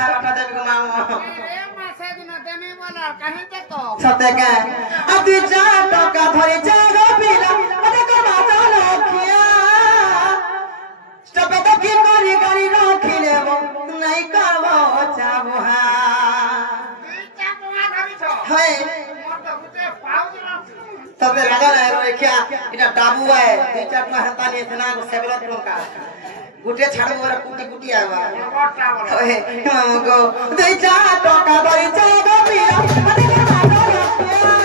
खाना देबे को मामो रे मासे दिन देमे वाला कहीं ते तो सते के अति जा टका धरि जागो पिला अते को माता लखिया स्टप तो की करी करी रखिले वो नहीं कावो चाबुहा चापुआ धरि छ हे मोर तो गुटे पाउज ना तबे लगा रहे रो क्या इटा डाबू है दो चार तो हता नहीं इतना को सेबलत का गुटे छाड़ मोरा कुटी कुटी आवा ओए मामो को दे जा टका धरि जागो पिला अते को माता लखिया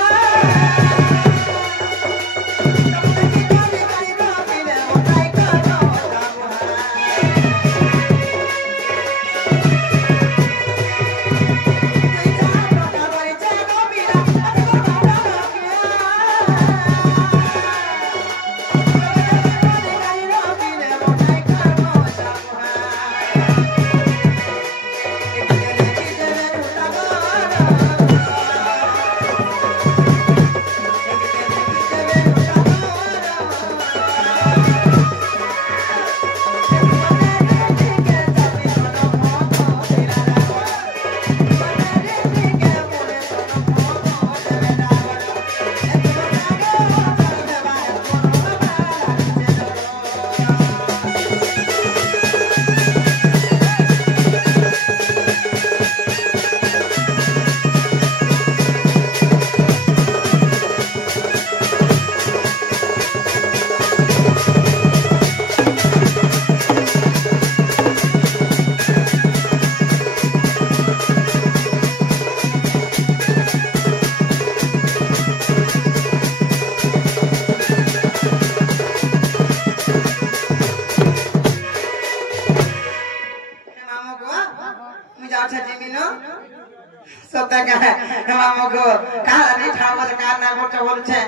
सत्य का मामो को कहा नहीं ठाव बोले कार ना बोल बोल छे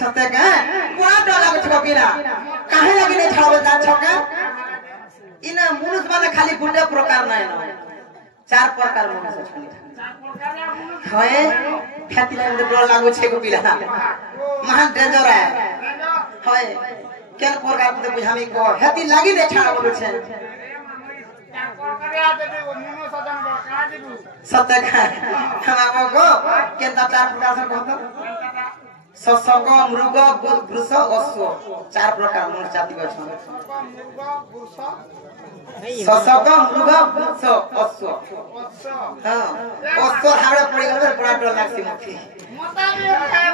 सत्य का बुआ तो लग छ बिना काहे लगी नहीं ठाव बोल जा छके इन मनुष्य माने खाली गुंडा प्रकार नाही न चार प्रकार मनुष्य छनी होए ख्याति लाइन डर लागो छे को बिला महान डेंजर है होए केन प्रकार के बुझामी को हेती लागी नहीं ठाव बोल छे सत्य का मामो को केनता चार प्रकार से कहतो ससक मृग वृष अश्व चार प्रकार मनुष्य जाति छ ससक मृग वृष अश्व हां अश्व हाड़े पड़ी गले बड़ा डर लागसी मुखी मता भी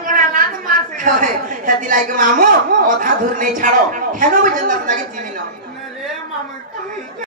बड़ा लात मारसे हेती लागी मामो अधा धुर नहीं छाड़ो हेनो भी जनता लागी जीवी न रे मामो